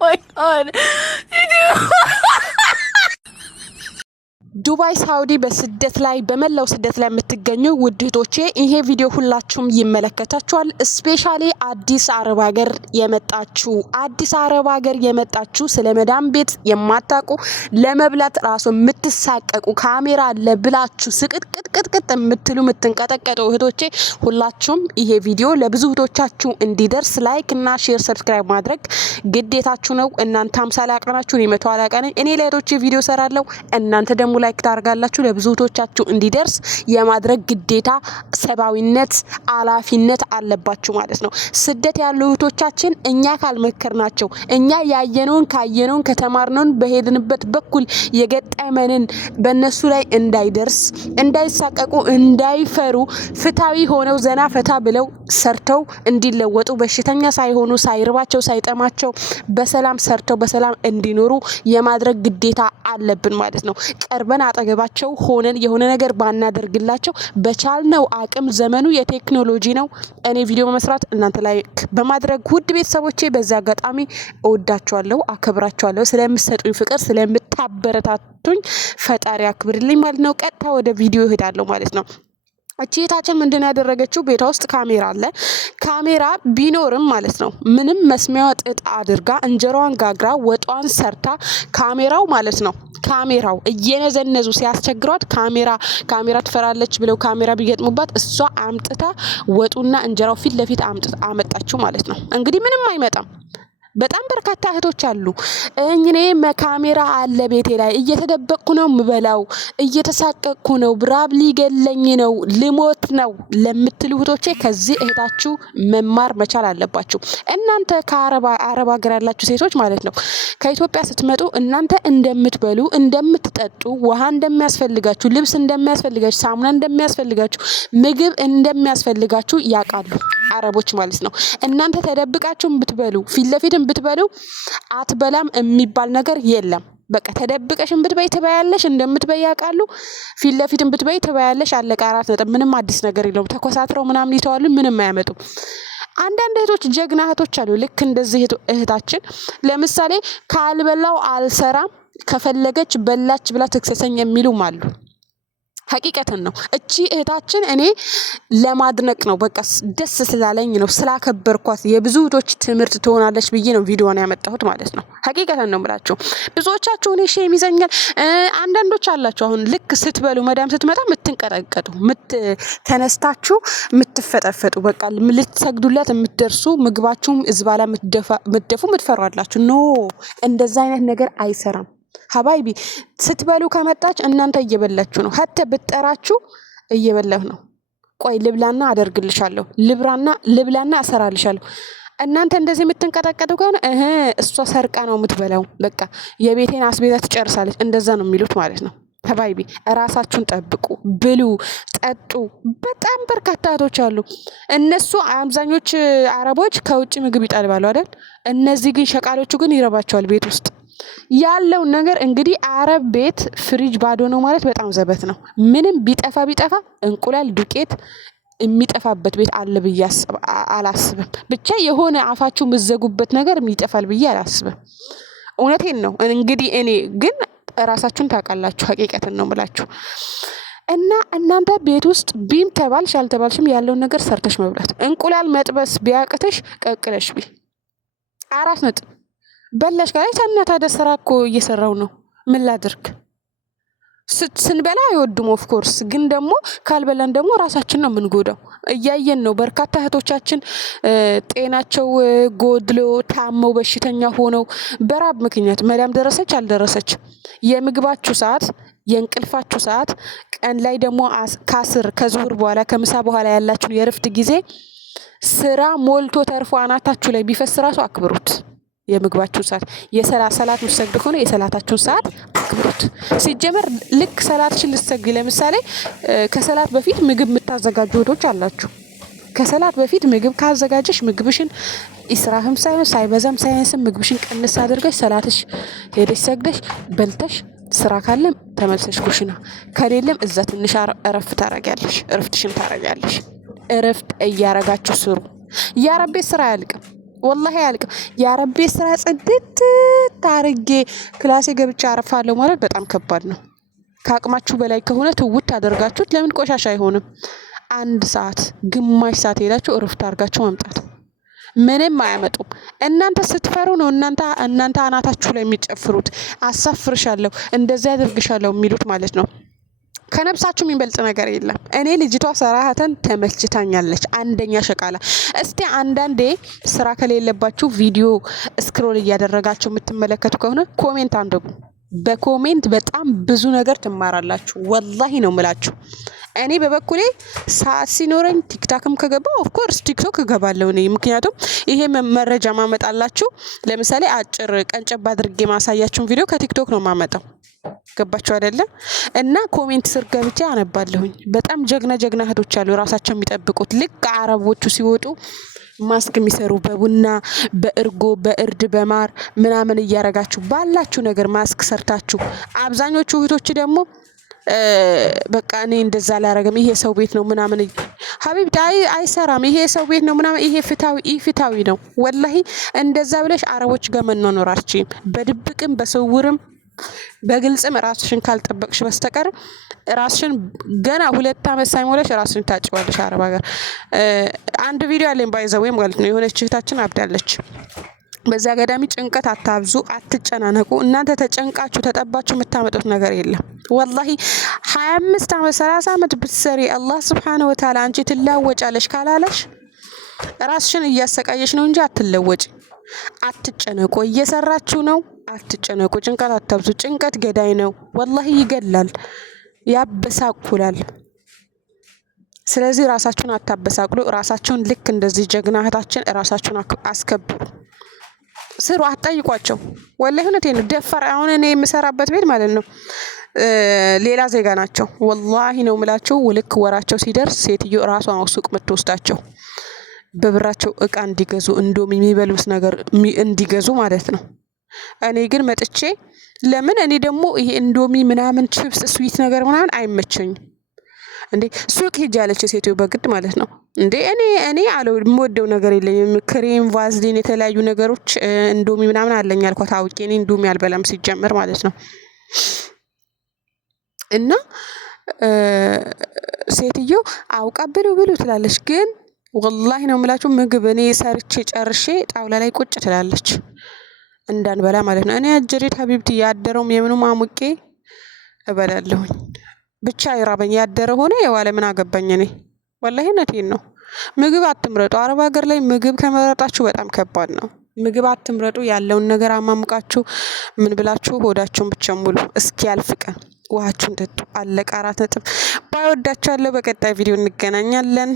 my god. ዱባይ ሳውዲ በስደት ላይ በመላው ስደት ላይ የምትገኙ ውድ እህቶቼ ይሄ ቪዲዮ ሁላችሁም ይመለከታችኋል። ስፔሻሊ አዲስ አረብ ሀገር የመጣችሁ ስለ መዳም ቤት የማታውቁ ለመብላት ራሱ የምትሳቀቁ ካሜራ አለ ብላችሁ ስቅጥቅጥቅጥ የምትሉ የምትንቀጠቀጡ እህቶቼ ሁላችሁም ይሄ ቪዲዮ ለብዙ እህቶቻችሁ እንዲደርስ ላይክ እና ሼር ሰብስክራይብ ማድረግ ግዴታችሁ ነው። እናንተ 50 ላቀናችሁ እኔ 100 ላቀና እኔ ለእህቶቼ ቪዲዮ ሰራለሁ እናንተ ደግሞ ላይክ ታርጋላችሁ ለብዙ እህቶቻችሁ እንዲደርስ የማድረግ ግዴታ ሰባዊነት አላፊነት አለባችሁ ማለት ነው። ስደት ያሉ እህቶቻችን እኛ ካልመከርናቸው እኛ ያየነውን ካየነውን ከተማርነውን በሄድንበት በኩል የገጠመንን በእነሱ ላይ እንዳይደርስ እንዳይሳቀቁ እንዳይፈሩ ፍታዊ ሆነው ዘና ፈታ ብለው ሰርተው እንዲለወጡ በሽተኛ ሳይሆኑ ሳይርባቸው ሳይጠማቸው በሰላም ሰርተው በሰላም እንዲኖሩ የማድረግ ግዴታ አለብን ማለት ነው። ቀርበን አጠገባቸው ሆነን የሆነ ነገር ባናደርግላቸው በቻልነው አቅም ዘመኑ የቴክኖሎጂ ነው። እኔ ቪዲዮ በመስራት እናንተ ላይክ በማድረግ ውድ ቤተሰቦቼ በዛ አጋጣሚ እወዳችኋለሁ አከብራችኋለሁ። ስለምትሰጡኝ ፍቅር ስለምታበረታቱኝ ፈጣሪ አክብርልኝ ማለት ነው። ቀጥታ ወደ ቪዲዮ እሄዳለሁ ማለት ነው። እቺታችን ምንድን ያደረገችው ቤቷ ውስጥ ካሜራ አለ። ካሜራ ቢኖርም ማለት ነው ምንም መስሚያዋ ጥጥ አድርጋ እንጀራዋን ጋግራ ወጧን ሰርታ ካሜራው ማለት ነው ካሜራው እየነዘነዙ ሲያስቸግሯት ካሜራ ትፈራለች ብለው ካሜራ ቢገጥሙባት እሷ አምጥታ ወጡና እንጀራው ፊት ለፊት አመጣችሁ ማለት ነው። እንግዲህ ምንም አይመጣም። በጣም በርካታ እህቶች አሉ እኔ ካሜራ አለ ቤቴ ላይ እየተደበቅኩ ነው ምበላው እየተሳቀቅኩ ነው ብራብ ሊገለኝ ነው ልሞት ነው ለምትሉ እህቶቼ ከዚህ እህታችሁ መማር መቻል አለባችሁ። እናንተ ከአረብ ሀገር ያላችሁ ሴቶች ማለት ነው ከኢትዮጵያ ስትመጡ እናንተ እንደምትበሉ እንደምትጠጡ ውሃ እንደሚያስፈልጋችሁ ልብስ እንደሚያስፈልጋችሁ ሳሙና እንደሚያስፈልጋችሁ ምግብ እንደሚያስፈልጋችሁ ያውቃሉ አረቦች ማለት ነው። እናንተ ተደብቃችሁ ብትበሉ ፊት ለፊት ብትበሉ አትበላም የሚባል ነገር የለም። በቃ ተደብቀሽም ብትበይ ትበያለሽ እንደምትበይ ያውቃሉ። ፊት ለፊትም ብትበይ ትበያለሽ አለቀ። 4 ነጥብ። ምንም አዲስ ነገር የለውም። ተኮሳትረው ምናምን ይተዋሉ ምንም አያመጡ። አንዳንድ እህቶች ጀግና እህቶች አሉ ልክ እንደዚህ እህታችን ለምሳሌ ካልበላው አልሰራም ከፈለገች በላች ብላ ትክሰሰኝ የሚሉም አሉ። ሐቂቀተን ነው። እቺ እህታችን እኔ ለማድነቅ ነው በቃ ደስ ስላለኝ ነው ስላከበርኳት የብዙ እህቶች ትምህርት ትሆናለች ብዬ ነው ቪዲዮውን ያመጣሁት ማለት ነው። ሐቂቀተን ነው የምላችሁ። ብዙዎቻችሁ እኔ ሼም ይዘኛል። አንዳንዶች አላችሁ አሁን ልክ ስትበሉ መዳም ስትመጣ ምትንቀጠቀጡ ተነስታችሁ ምትፈጠፈጡ በቃ ልትሰግዱላት የምትደርሱ ምግባችሁም እዝባላ ምትደፉ ምትፈራላችሁ። ኖ እንደዛ አይነት ነገር አይሰራም። ሀባይቢ ስትበሉ ከመጣች እናንተ እየበላችሁ ነው። ሀተ ብትጠራችሁ እየበላሁ ነው። ቆይ ልብላና አደርግልሻለሁ ልብላና አሰራልሻለሁ። እናንተ እንደዚህ የምትንቀጠቀጡ ከሆነ እሷ ሰርቃ ነው የምትበላው። በቃ የቤቴን አስቤዛ ትጨርሳለች። እንደዛ ነው የሚሉት ማለት ነው። ሀባይቢ ራሳችሁን ጠብቁ፣ ብሉ፣ ጠጡ። በጣም በርካታ እህቶች አሉ። እነሱ አብዛኞች አረቦች ከውጭ ምግብ ይጠልባሉ አይደል? እነዚህ ግን ሸቃሎቹ ግን ይረባቸዋል ቤት ውስጥ ያለው ነገር። እንግዲህ አረብ ቤት ፍሪጅ ባዶ ነው ማለት በጣም ዘበት ነው። ምንም ቢጠፋ እንቁላል ዱቄት የሚጠፋበት ቤት አለ ብዬ አላስብም። ብቻ የሆነ አፋችሁ ምዘጉበት ነገር ይጠፋል ብዬ አላስብም። እውነቴን ነው። እንግዲህ እኔ ግን ራሳችሁን ታውቃላችሁ። ሐቂቀትን ነው የምላችሁ። እና እናንተ ቤት ውስጥ ቢም ተባልሽ አልተባልሽም ያለውን ነገር ሰርተሽ መብላት። እንቁላል መጥበስ ቢያቅተሽ ቀቅለሽ 4 ነጥብ በላሽ ጋር ታናታ ደስራ እኮ እየሰራው ነው። ምን ላድርግ? ስንበላ አይወዱም ኦፍ ኮርስ፣ ግን ደግሞ ካልበላን ደግሞ ራሳችን ነው የምንጎዳው። እያየን ነው በርካታ እህቶቻችን ጤናቸው ጎድሎ ታመው በሽተኛ ሆነው በራብ ምክንያት መዳም ደረሰች አልደረሰች የምግባችሁ ሰዓት የእንቅልፋችሁ ሰዓት ቀን ላይ ደግሞ ከዙሁር በኋላ ከምሳ በኋላ ያላችሁ የረፍት ጊዜ ስራ ሞልቶ ተርፎ አናታችሁ ላይ ቢፈስራሱ አክብሩት። የምግባችሁ ሰዓት ሰላት ምሰግድ ሆነ የሰላታችሁን ሰዓት አክብሩት። ሲጀመር ልክ ሰላትሽን ልትሰግጂ ለምሳሌ ከሰላት በፊት ምግብ የምታዘጋጁ እህቶች አላችሁ። ከሰላት በፊት ምግብ ካዘጋጀሽ ምግብሽን ኢስራፍም ሳይሆን ሳይበዛም ሳይንስም ምግብሽን ቀንስ አድርገሽ ሰላትሽ ሄደሽ ሰግደሽ በልተሽ ስራ ካለም ተመልሰሽ ኩሽና ከሌለም እዛ ትንሽ እረፍት ታረጋለሽ። እረፍትሽን ታረጋለሽ። እረፍት እያረጋችሁ ስሩ። ያረቤ ስራ አያልቅም፣ ወላሂ አያልቅም። ያረቤ ስራ ጽድት ታርጌ ክላሴ ገብቼ አርፋለሁ ማለት በጣም ከባድ ነው። ከአቅማችሁ በላይ ከሆነ ትውት አደርጋችሁት ለምን ቆሻሻ አይሆንም? 1 ሰዓት ግማሽ ሰዓት ሄዳችሁ እረፍት አድርጋችሁ ማምጣት ምንም አያመጡም። እናንተ ስትፈሩ ነው እናንተ አናታችሁ ላይ የሚጨፍሩት። አሳፍርሻለሁ እንደዚህ አድርግሻለሁ የሚሉት ማለት ነው። ከነብሳችሁ የሚበልጥ ነገር የለም። እኔ ልጅቷ ሰራሃተን ተመችታኛለች። አንደኛ ሸቃላ። እስቲ አንዳንዴ ስራ ከሌለባችሁ ቪዲዮ ስክሮል እያደረጋችሁ የምትመለከቱ ከሆነ ኮሜንት አንብቡ። በኮሜንት በጣም ብዙ ነገር ትማራላችሁ። ወላሂ ነው ምላችሁ። እኔ በበኩሌ ሰዓት ሲኖረኝ ቲክታክም ከገባው ኦፍኮርስ ቲክቶክ እገባለሁ እኔ። ምክንያቱም ይሄ መረጃ ማመጣላችሁ ለምሳሌ አጭር ቀንጨብ አድርጌ ማሳያችሁን ቪዲዮ ከቲክቶክ ነው ማመጣው። ገባችሁ አይደለ? እና ኮሜንት ስር ገብቼ አነባለሁኝ። በጣም ጀግና እህቶች አሉ ራሳቸው የሚጠብቁት። ልክ አረቦቹ ሲወጡ ማስክ የሚሰሩ በቡና በእርጎ በእርድ በማር ምናምን እያረጋችሁ ባላችሁ ነገር ማስክ ሰርታችሁ። አብዛኞቹ እህቶች ደግሞ በቃ እኔ እንደዛ አላረግም፣ ይሄ ሰው ቤት ነው ምናምን። ሀቢብቲ አይሰራም፣ ይሄ ሰው ቤት ነው ምናምን፣ ይሄ ፍታዊ ነው። ወላሂ እንደዛ ብለሽ አረቦች ጋር መኖራችሁም በድብቅም በስውርም በግልጽም ራስሽን ካልጠበቅሽ በስተቀር ራስሽን ገና 2 አመት ሳይሞላሽ ራስሽን ታጭዋለሽ። አረብ ሀገር አንድ ቪዲዮ አለኝ ባይዘው ማለት ነው። የሆነች እህታችን አብዳለች። በዛ ገዳሚ ጭንቀት አታብዙ፣ አትጨናነቁ። እናንተ ተጨንቃችሁ ተጠባችሁ የምታመጡት ነገር የለም። ወላሂ 25 አመት 30 አመት ብትሰሪ አላህ Subhanahu Wa Ta'ala አንቺ ትላወጫለሽ ካላለሽ ራስሽን እያሰቃየሽ ነው እንጂ አትለወጪ። አትጨነቁ። እየሰራችሁ ነው፣ አትጨነቁ። ጭንቀት አታብዙ። ጭንቀት ገዳይ ነው፣ ወላሂ ይገላል፣ ያበሳቁላል። ስለዚህ ራሳችሁን አታበሳቅሉ። ራሳችሁን ልክ እንደዚህ ጀግና እህታችን ራሳችሁን አስከብሩ። ስሩ፣ አትጠይቋቸው። ወላሂ እውነቴን ነው። ደፋር አሁን እኔ የምሰራበት ቤት ማለት ነው ሌላ ዜጋ ናቸው። ወላሂ ነው የምላቸው። ልክ ወራቸው ሲደርስ ሴትዮ ራሷን ሱቅ የምትወስዳቸው በብራቸው እቃ እንዲገዙ እንዶም የሚበሉት ነገር እንዲገዙ ማለት ነው። እኔ ግን መጥቼ ለምን እኔ ደግሞ ይሄ እንዶሚ ምናምን ቺፕስ ስዊት ነገር ምናምን አይመቸኝም። እንዴ ሱቅ ሄጃለች ሴትዮ በግድ ማለት ነው። እንዴ እኔ አለው የምወደው ነገር የለኝም። ክሬም ቫዝሊን የተለያዩ ነገሮች እንዶሚ ምናምን አለኝ አልኳት። አውቄ እኔ እንዶሚ አልበላም ሲጀመር ማለት ነው። እና ሴትዮ አውቃ ብሉ ትላለች። ግን ወላሂ ነው የምላችሁ ምግብ እኔ ሰርቼ ጨርሼ ጣውላ ላይ ቁጭ ትላለች እንዳንበላ ማለት ነው። እኔ አጀሪት ሀቢብቲ ያደረውም የምኑም አሙቄ እበላለሁኝ። ብቻ ይራበኝ ያደረ ሆነ የዋለ ምን አገባኝ እኔ። ወላሂ እውነቴን ነው። ምግብ አትምረጡ። አረብ ሀገር ላይ ምግብ ከመረጣችሁ በጣም ከባድ ነው። ምግብ አትምረጡ። ያለውን ነገር አማሙቃችሁ ምን ብላችሁ ሆዳችሁን ብቻ ሙሉ እስኪያልፍ ቀን ውሃችሁን ጠጡ። አለቀ። 4 ነጥብ። ባይወዳችኋለሁ። በቀጣይ ቪዲዮ እንገናኛለን።